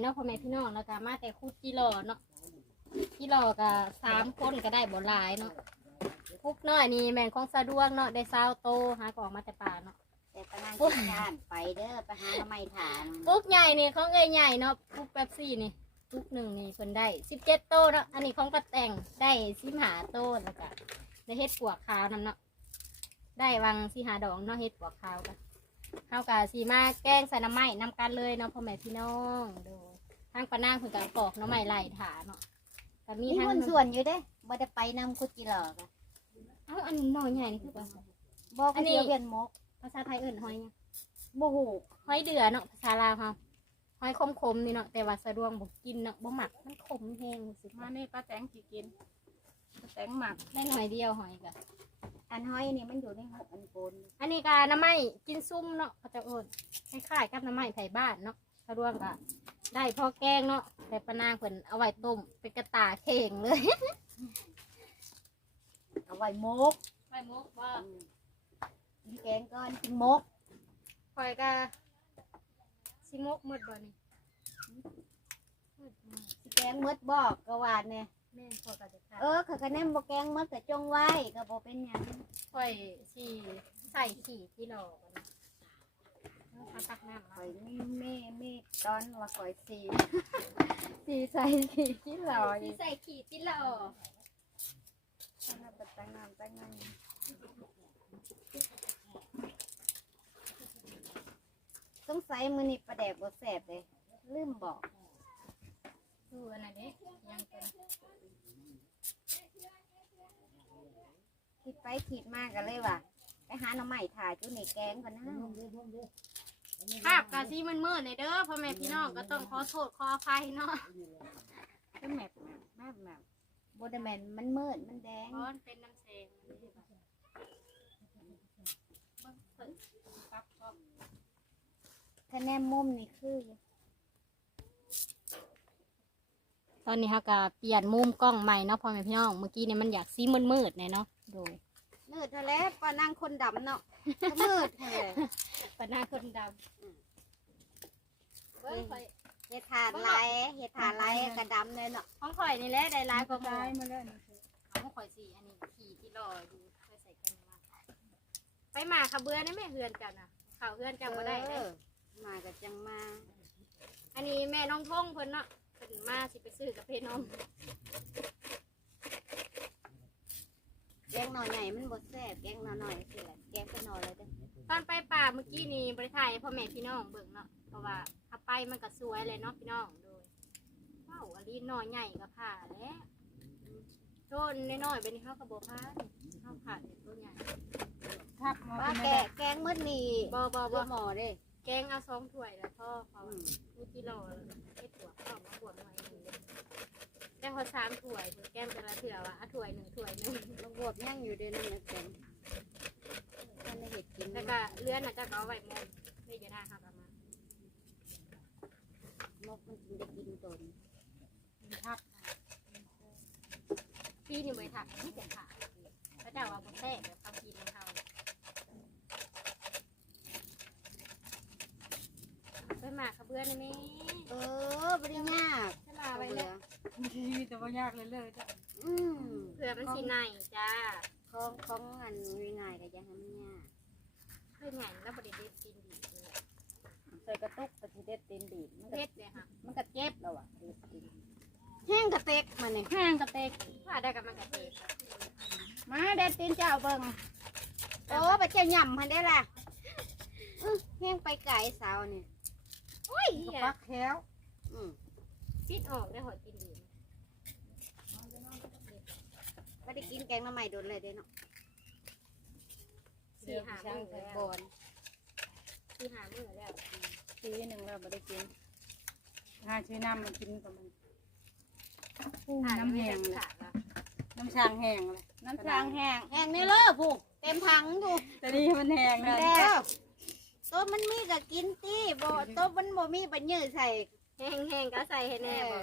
เนาะพ่อแม่พี่น้องแล้วก็มาแต่คุดกิโลเนาะกิโลก็สามคนก็ได้บ่หลายเนาะคุกน้อยนี่แม่นของสะดวกเนาะได้ซาวโตหาก็ออกมาแต่ป่าเนาะแต่ปะนางกินด้านไปเด้อไปหาทำไมฐานปุ๊กใหญ่นี่ของเอ้ยใหญ่เนาะปุ๊กแป๊บซี่นี่ปุ๊กหนึ่งนี่คนได้สิบเจ็ดโตเนาะอันนี้ของป้าแต่งได้สิบหาโตแล้วก็ได้เฮ็ดปวกขาวนำเนาะได้วังสิหาดองเนาะเฮ็ดปวกขาวกัน เฮากะสีมาแกงใส่น้ำไม้นำกันเลยเนาะพ่อแม่พี่น้องดูทางปะนางเพิ่นก็ปอกน้ำไม้ไล่ถาเนาะก็มีมีทั้งหุ้นส่วนอยู่เด้บ่ได้ไปนำคุดจิหลอกอะเอ้าอันน้อยใหญ่นี่คือภาษาบอกอันนี้เดียวเวียนมกภาษาไทยเอิ่นหอยหยัง บ่ฮู้หอยเดือเนาะภาษาลาวเฮาหอยคมๆนี่เนาะแต่ว่าสะดวงบ่กินเนาะบ่หมักมันขมแห้งรู้สึกมาว่านี่ป้าแตงกี่กินป้าแตงหมักได้หน่อยเดียวหอยกะ อันห้อยนี่มันอยู่ในหกอันโกนอันนี้กาน้ำไม้กินซุ่มเนาะเขาจะเอิญคล้ายๆกับน้ำไม้ไผ่บ้านเนาะสะดวกกะได้พอแกงเนาะแต่ปะนางเพิ่นเอาไว้ต้มเป็นกระตาเข่งเลย เอาไว้มกไว้มุกว่าอืมกินแกงก่อนกินมกคอยกะสิมกหมดบ่นี่มืดมากสิแกงมดบอกก็ว่าเนี่ย แม่นพอกะจะขาดเออเขาก็แนมบ่แกงมดก็จงไว้ก็บ่เป็นหยังคอยสิใส่ขี่ที่หลอกนะเอาตักน้ำข่มาอยมีแม่มีตอนว่าข่อยสีสีใส่สีที่หลอยสิใส่ขี่ที่หลอกตั้งน้ำตั้งน้ำตั้งน้ำสงสัยมื้อนี้ประแดกบ่แซ่บเลยลืมบอก ดูอันนั้นเด้ยังเป็นคิดไปคิดมากันเลยว่ะไปหาหน่อไม้ถ่ายจุนี่แกงก่อนนะภาพกะสิมันมืดๆในเด้อพ่อแม่พี่น้องก็ต้องขอโทษขออภัยเนาะก็แมบแมบแมบโบดแมนมันมืดมันแดงเพราะมันเป็นน้ำแสงมันนี่แบบเบิ่งเพิ่นปรับปรับคะแนนมุมนี่คือ ตอนนี้ฮะก็เปลี่ยนมุมกล้องใหม่เนาะพ่อแม่พี่น้อง เมื่อกี้เนี่ยมันอยากซีมืดมืดๆเนี่ยเนาะโดยมืดเท่าแล้วปานั่งคนดำเนาะก็มืดเลยปัญหาคนดำเบิ้งข่อยเห็ดถาดลายเห็ดถาดลายกระดำเลยเนาะของข่อยนี่แหละได้หลายกว่าหได้มู่มาเลยของข่อยสีอันนี้ขี่ที่รอดูค่อยใส่กันมาไปหมาขะเบือนะแม่เฮือนกันนะข่าวเฮือนจังบ่ได้เอเด้อมากับจังมา อันนี้แม่น้องทงเพิ่นเนาะ เพิ่นมาสิไปซื้อกับเพนมแกงหน่อใหญ่มันบดแซ่บแกงหน่อหน่อยสิแหละแกงไปหน่อเลยเด้อตอนไปป่าเมื่อกี้นี่บริถ่ายให้พ่อแม่พี่น้องเบิ่งเนาะเพราะว่าถ้าไปมันก็สวยเลยเนาะพี่น้องโดยว้าวอันนี้น้อยใหญ่ก็ผ่าแล้วต้นน้อยๆเป็นข้าวกระบอกผ้าข้าวผ่าเป็นต้นใหญ่ครับมาว่าเป็นแกอะไรแกงมืดนี่บอบอบ่บอหมอเด้แกงเอาสองถ้วยแล้วพ่อเขาอืมลูกกิโลเฮ็ดถั่ว ข้าวมาบวมหน่อยหนึ่งเด้อแต่พอสามถ้วยแกงแต่ละเถื่อว่าอะถ้วยหนึ่งถ้วยหนึ่งลูกบวบย่างอยู่เด้อนั่นนะแกงท่านได้เห็ดกินแล้วก็เลื่อนน่ะจะเอาไว้หมดไม่จะได้ค่ะประมาณนกมันจึงได้กินตนครับปีนี่ไปถักไม่เจ็บขาพระเจ้าว่าบนแท้แบบเขากินของเขาไปหมากขบเบือนนี่ เออบริยากใช่มาไว้เลยชีวิตแต่ว่ายากเลยเลยจ้ะอืมเผื่อมันสีในจ้าของของอันง่ายๆก็อยังให้มันยากเพื่อไงแล้วบริเดกินดีเลยใส่กระตุกกระสิเด็ดตีนบีบมันเพก็ชรเลยค่ะมันก็เจ็บแล้วอะเด็ดตีนแห้งกระเตกมันนี่ห้างกระเตกว่าได้กับมันกระเตกมาเด็ดตีนเจ้าเบิ่งโอ้ไปเจ้าหย่ำมันได้ล่ะอื้อแห้งไปไก่สาวนี่ โอ้ยกระเหี้ยปักแค้วอืมพิษออกได้หอยกินดีก็ได้กินแกงหน้ำใหม่โดนเลยเด้เนาะสี่หาช่างมือแต่แล้วบอนสี่หามือแล้วปีหนึ่งเราไม่ได้กินหาชื่อน้ำมากินกับมันน้ำแห้งเลยขาดละน้ำชางแห้งเลยน้ำชางแห้งแห้งนี่เลยผูกเต็มถังอยู่แต่นี่มันแห้งมันนะแล้ว ตัวมันมีก็กินตีบ่ตัวมันบ่มีบัญยืใส่แห้งๆก็ใส่ให้แน่บ่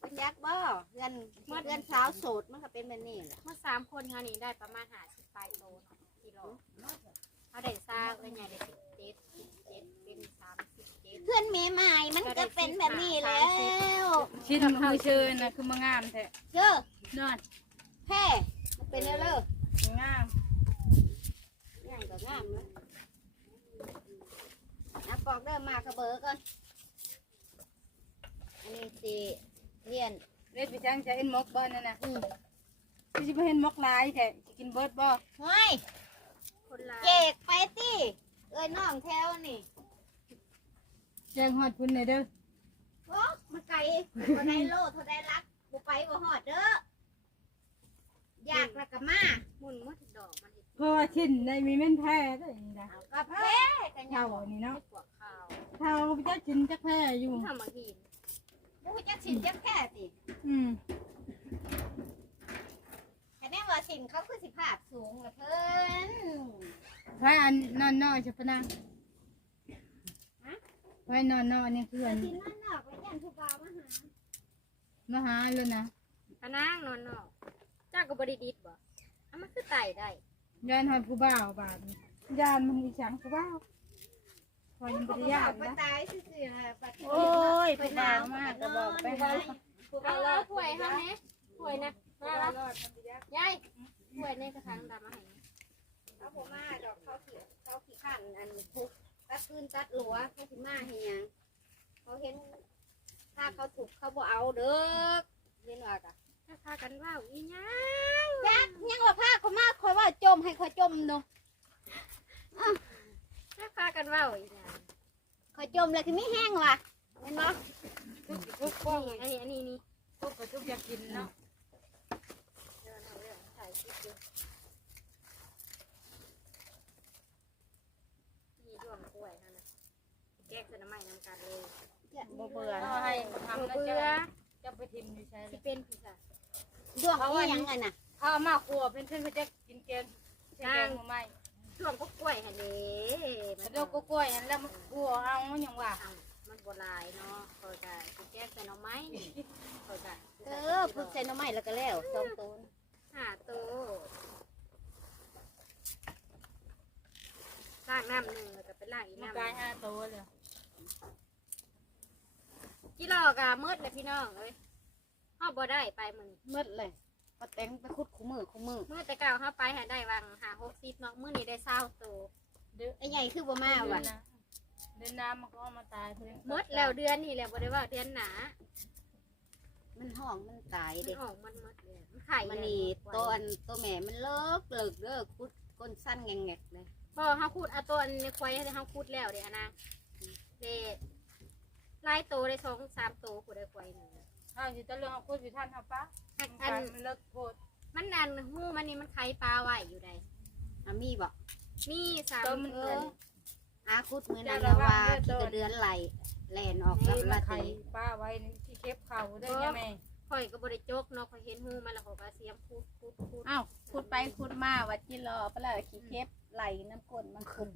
เป็นยักษ์บ่เพื่อนเพื่อนสาวโสดมันก็เป็นแบบนี้แหละเมื่อสามคนเท่านี้ได้ประมาณหาสิบปลายโลเนาะเขาได้ซากเลยใหญ่ได้สิบเจ็ดสิบเจ็ดเป็นสามสิบเจ็ดเพื่อนเมย์ใหม่มันก็เป็นแบบนี้แล้วชิ้นมือเชิญนะคือมางามแท้เจ้อนอนแพ้มันเป็นแล้วเลิกงาม งามก็งามเลยอะปอกเริ่มมากระเบอก่อนอันนี้สิเรียนเล็ดไปช่างจะเห็นมกบ่นั่นน่ะอืมพี่สิบ่เห็นมกหลายแท้สิกินเบิดบ่ห้อยคนละเจกไปติเอ้ยน้องแถวนี่แจ้งฮอดพุ่นเลยเด้อโอ้มันไกลเท่าใดโลเท่าใดรักบ่ไปบ่ฮอดเด้ออยากแล้วก็มาหมุนมดดอกมัน เห็ดเพราะว่าชิ้นในมีแม่นแท้เด้อนี่นะ เอากับแพ้กันยัเท่างนี่เนาะ ปวกข้าวเท่าพี่เจ้าชิ้นจักแท้อยู่ ทำมาหินบ่ฮู้จักสินจักแค่ติอืมแค่แม่ว่าสินเขาคือสิภาพสูงละเพิ่นไว้อันนอนน้อยจะปะนะไว้นอนน้อยนี่คืออันสินนั่นนอกไว้ยันผู้บ่าวมาหามาหาเลยนะพะนางนอนนอกเจ้าก็บริดิดบ่อะมันคือไต่ได้ ยานฮอดผู้บ่าวบาดนี้ยานมันอีสังผู้บ่าวพอยังบ่ได้ยานไปนะตายซื่อๆน่ะบัดนี้โอ้ยผู้บ่าวมากก็บอกไปหาเอาเอาถ้วยค่ะแม่ถ้วยนะมาละยายถ้วยในกระถางดำมาให้เขาบ่มาดอกเขาขี้เขาขี้ขันอันทุกตัดปืนตัดหลัวเขาสิมาให้หยังเขาเห็นถ้าเขาถูกเขาบ่เอาเด้อเห็นว่ากะถ้าพากันว่าวอีหยัง ยักยังว่าพาเขามาคอยว่าจมให้เขาจมเนาะถ้าพากันว่าวอีหยังเขาจมเลยคือไม่แห้งว่ะเห็นบ่ทุกป้องอันนี้อันนี้นี่ทุกก็ทุกอยากกินเนาะเดี๋ยวเอาเรื่องถ่ายคลิปดูนี่ดวงกล้วยนั่นนะแกงใส่น้ำมันนำกันเลยบ่เบื่อเอาให้ทำแล้วเบื่จะอจะไปทิมอยู่ใช่สิเป็นพี่จ้ะดวงอีหยังไงน่ะ เอามาครัวเป็นเพื่อนเขาจะกินแกงแกงหมูไหมช่วงก็กล้วยหั่นเด้แล้วเราก็กล้วยอันแล้วมันกลัวเอาอย่างว่าอ้าวมันบ่หลายเนาะคอยก็สิแกงใส่หน่อไม้นี่คอยก็เออพึ่งใส่หน้ำไม้แล้วก็แล้วสองตัวห้าตัวล้างน้ำหนึ่งแล้วก็ไปล้างอีกมันน้ำหกลายนึ่งห้าตัวเลยกิโลกะมืดเลยพี่น้องเอ้ยเฮาบ่ได้ไปมื้อนี้หมดเลย ปาแตงไปคุดคู่มือคู่มือมื้อแต่เก่าเฮาไปหาได้วังหา60เนาะมื้อนี้ได้20ตัวเดือไอ้ใหญ่คือบ่มาว่ะเดินน้ำมันก็เอามาตายเพื่อนหมดแล้วเดือนนี้แหละบ่ได้ว่าเดือนหนามันห้องมันตายมัเด็นออกมันหมดเลยมันไข่มันนี่ตัวอันตัวแม่มันเลิกเลิกเด้อคุดก้นสั้นแงงๆเลยพอเฮาคูดเอาตัวอันในควายให้เฮาคูดแล้วเด้อะนะเด้หลายโตได้สองสามโตผู้ได้ควายหนึงข้าวอยู่ตะเรื่องเอาคุดอยู่ท่านเอาปะ อันอัอันนมันเลิกโพดมันอันหูมันนี่มันไข่ปลาไว้อยู่ใดอามีบ่มีสามตัวมันเดืเอิอนนอาคุดมือนั้นเราว่าขี้กระเดือนไหลแลนออกกับนี่ละไข่ตีป้าไว้ที่เก็บเข่าได้ยังไงข่อยก็บ่ได้จกเนาะข่อยเห็นหูมันแล้วข่อยก็เสียมคูดคูดคูดอ้าวคุดไปคุดมาวัดจิรอปะล่ะขี้เก็บไหลน้ำก้นมันคุด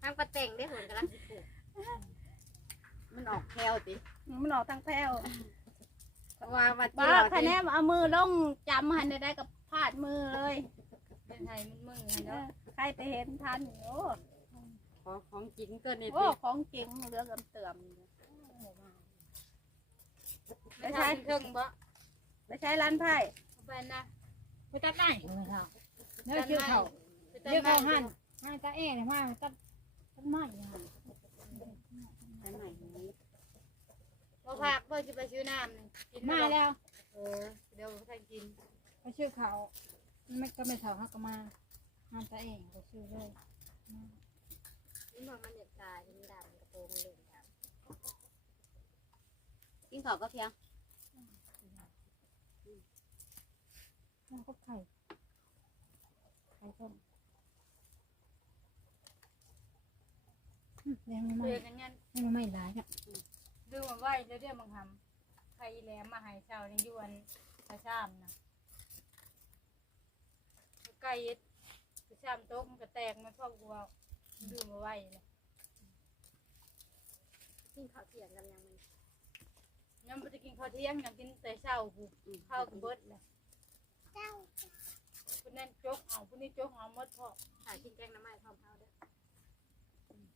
ทางปลาแต่งได้ผลกำลังสิปลูกมันออกแคลติมันออกทางแพ้ว ว่าวัดจิบ้ารอคะติแนนเอามือลงจำหันได้กับพาดมือเลยเป็นไทยมันมึงเอเนาะอใครไปเห็นทันโอ้ขอของจริงตัวนี้โอ้ติของจริงเหลือกันเติมไม่ใช่เครื่องบ่ไม่ใช่ร้านไพ่เอาไปนะไปตัดได้ไม่เท่าเนื้อเชื่อเขาเชื่อเขาหั่นหั่นตาเอ๋เนี่ยว่าตัดต้นไม้เนี่ยหั่นอันใหม่นี้ บ่ผักเพื่อจะไปซื้อน้ำนี่กินมาแล้วแล้วเออเดี๋ยวใครกินไปชื่อเขาไม่ก็ไม่เท่าเขาก็มาหั่นตาเอ๋ก็ชื่อเลยนี่มองมันเด็ดตายมันดำกระโปรงมันเหลืองดกินข้าวก็เพียงแล้วก็ไข่ไข่ต้มเลี้ยงไม่เพื่อกันยันไม่ไม่ร้ายอะ ดูมาไว้แล้วเดี๋ยวมึงทำใครแหลมมาให้เช้าในยวนกระชามนะไก่กระชามโต๊ะมันก็แตกมันชอบกูเอาดูมาไว้เลยำกินข้าวเที่ยงกันยังมันยังไม่ได้กินข้าวเที่ยงยังกินแต่เช้ากูข้าวกับเบิดเลยผู้นั้นจกเอาผู้นี้จกเอาหมดพ่อถ่ายกินแกงน้ำไม้พร้อมเฮาเด้ออืม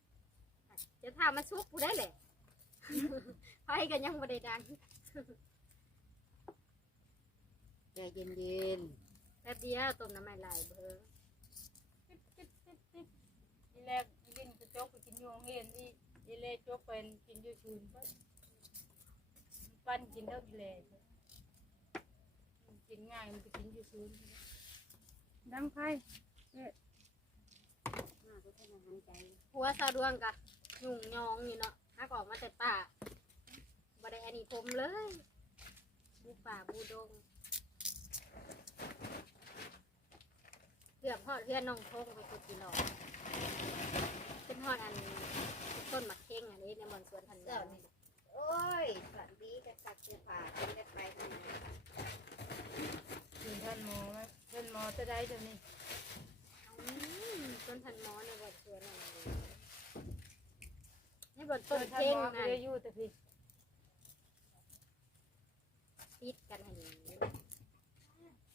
เดี๋ยวถามมาซุกกูได้เลย ไฟกันยังบ่ได้ดังใจเย็นเย็นแป๊บเดียวต้มน้ำไม้ไหลเบิ่งติ๊บติ๊บติ๊บติ๊บอีแรกอีลินก็จกไปกินอยู่โรงเรียนอีอีเลจกเป็นกินอยู่ชูนไปปั้นกินเท่าอีเลมันกินง่ายมันไปกินอยู่ชูนดังไฟๆมากก็แค่หันใจหัวสาวดวงกะยุ่งยองอยู่เนาะ ฮักออกมาแต่ป่าบ่ได้อันนี้ผมเลย บูป่าบูดงเกือบฮอดเพื่อนน้องทงไปกุดกิโลขึ้นฮอดอันต้นหมักเข่งอันนี้ในบอนสวนพันธุ์เจ้านี่โอ้ยสันดีกับสักเสื้อผ้าเป็นได้ไปทางไหนกินท่านหมอไหมท่านหมอจะได้จะนี่ อืมต้นพันธุ์หมอในบอนสวนอันนี้ ในบนต้นเข่งหมอนั่นจะอยู่แต่พี่ปิดกันให้ดี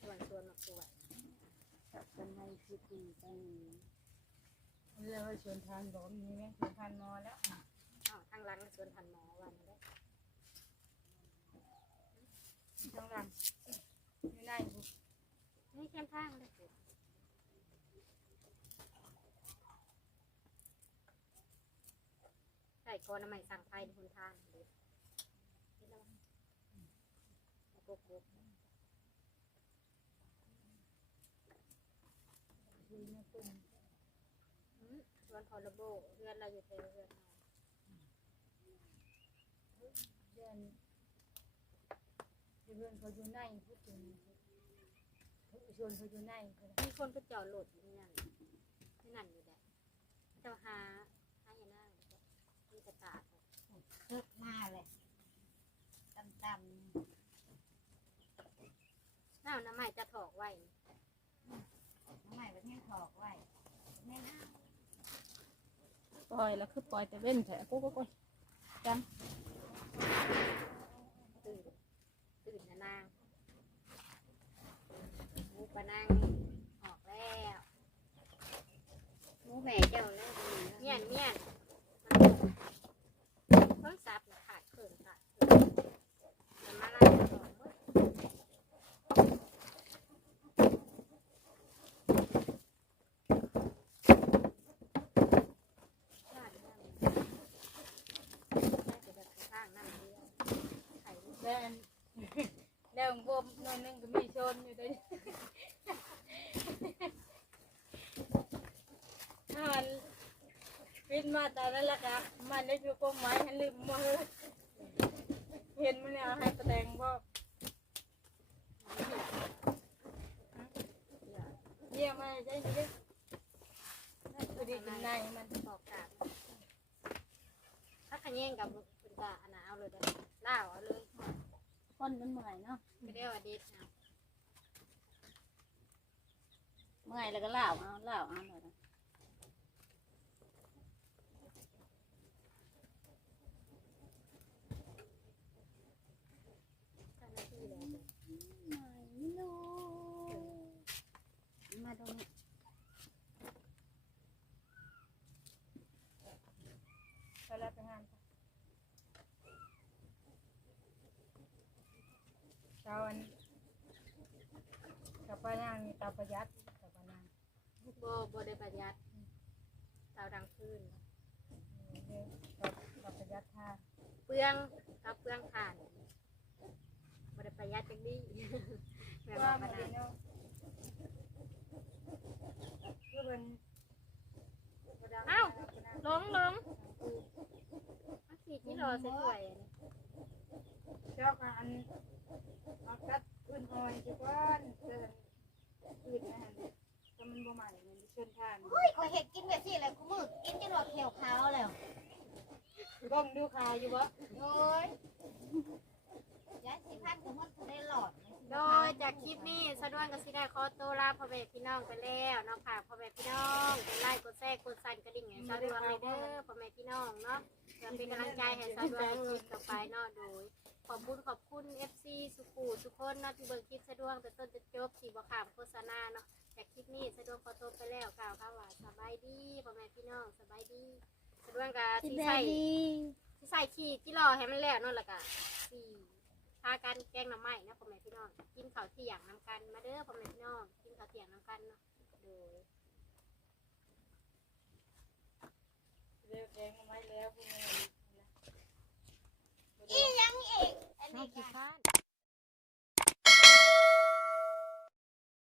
บอนส่วนมักสวนจับกันให้คือดีกันเรียกว่าชวนทานบอกมีไหมชวนทานมอแล้วอ้าวทางหลังสวนพันมอวันได้ทั้งหลังอยู่ไหนบุนี่แค่ข้างเลย ใส่อน้ำใหม่สั่งไฟในคนทางเลยนี่แล้วแล้วก็กบอยู่ในตุ่มอืมสวนพอระโบเพื่อนเราอยู่เทเพื่อนเราเดือนเดือนเขาอยู่ไหนพูดถึงชวนเขาอยู่ไหนมีคนไปจอดรถอยู่ที่นั่นที่นั่นอยู่แหละเจ้าหา มีกระตาดเลิกหน้าเลยดำดน้าน้ำใหม่จะถอกไว้ำทำไมประเทศถอกไว้แม่น้าปล่อยแล้วคือปล่อยแต่เว้นแผลกูก็ก็ตื่นตื่นนะนางมูปะนางออกแล้ว หมูแม่เจ้าแล้วดี เมียนเมียนมันตกเพิ่งซับน่ะขาดเขินขาดเขินมันมาไล่สองเว้ยขาดน้ำน่าจะแบบข้างน้ำเดียวไข่ลูก แล้วอัน แล้วบว มหน่อยหนึงก็มีชนอยู่ด้วยถ้ามันปินมาตอนนั้นละค่ะมันได้อยู่กงไม้ให้ลืมมือเห็นมันเนี่ยเอาให้ประแดงบอกเยี่ยมมากใช่ไหมพอดีกินในมันบอกกาบถ้าขะแยงกับคุณตาอันนาเอาเลยได้ล่าวเอาเลย คนมันเมื่อยเนาะก็เรียกว่าเด็ดเอาเมื่อยแล้วก็เล่าเอาเล่าเอาหน่อยนะ เจ้าหน้าที่แล้ว มาตรงนี้ ไปแล้วไปงานเช้าวันกับป้านางมีตาประหยัดกับป้านางโบโบได้ประหยัดเตาดังพื้นกับกับประหยัดท่าเปลืองกับเปลืองถ่านโบได้ประหยัดจังดีแม่ว่าว่ามาปานดีนั้นเนาะคือเป็นเอ้าลงลงมาขี่ที่รอสวยๆอันนี้เจ้าอัน เอากัดพื้นหอยที่ก้อนเดินพื้นนะฮะแต่มันบ่ใหม่มันเชิญทานเฮ้ยขอเห็ดกินแบบนี้เลยกูมึกกินจนว่าเขียวขาวแล้วก้มดูขายอยู่วะโอ้ยยายสิพันกูมันได้หลอดโดยจากคลิปนี้สะดวกกับสิได้ขอตัวลาพ่อแม่พี่น้องไปแล้วเนาะค่ะพ่อแม่พี่น้องกดไลค์กดแชร์กดสั่นกระดิ่งให้สะดวกเลยเด้อพ่อแม่พี่น้องเนาะเพื่อเป็นกำลังใจให้สะดวกในคลิปต่อไปเนาะโดย ขอบคุณขอบคุณ FC สุขูทุกคนเนาะที่เบิ่งคลิปสะดวกแต่ต้นจะจบสีบ่ขามโฆษณาเนาะอยจากคลิปนี้สะดวกขอตัวไปแล้วกล่าวค่ะว่าสบายดีพ่อแม่พี่น้องสบายดีสะดวกกับที่ใส่ที่ใส่ขี้ที่รอให้มันแล้วนั่นแหละกะสี่พากันแกงหน้ำไม้นะพ่อแม่พี่น้องกินข้าวเที่ยงน้ำกันมาเด้อพ่อแม่พี่น้องกินข้าวเที่ยงน้ำกันเนาะโดยเรียกแกงมาไม้แล้วพวกนี้ อียังเอีกอันนี้ค่ะ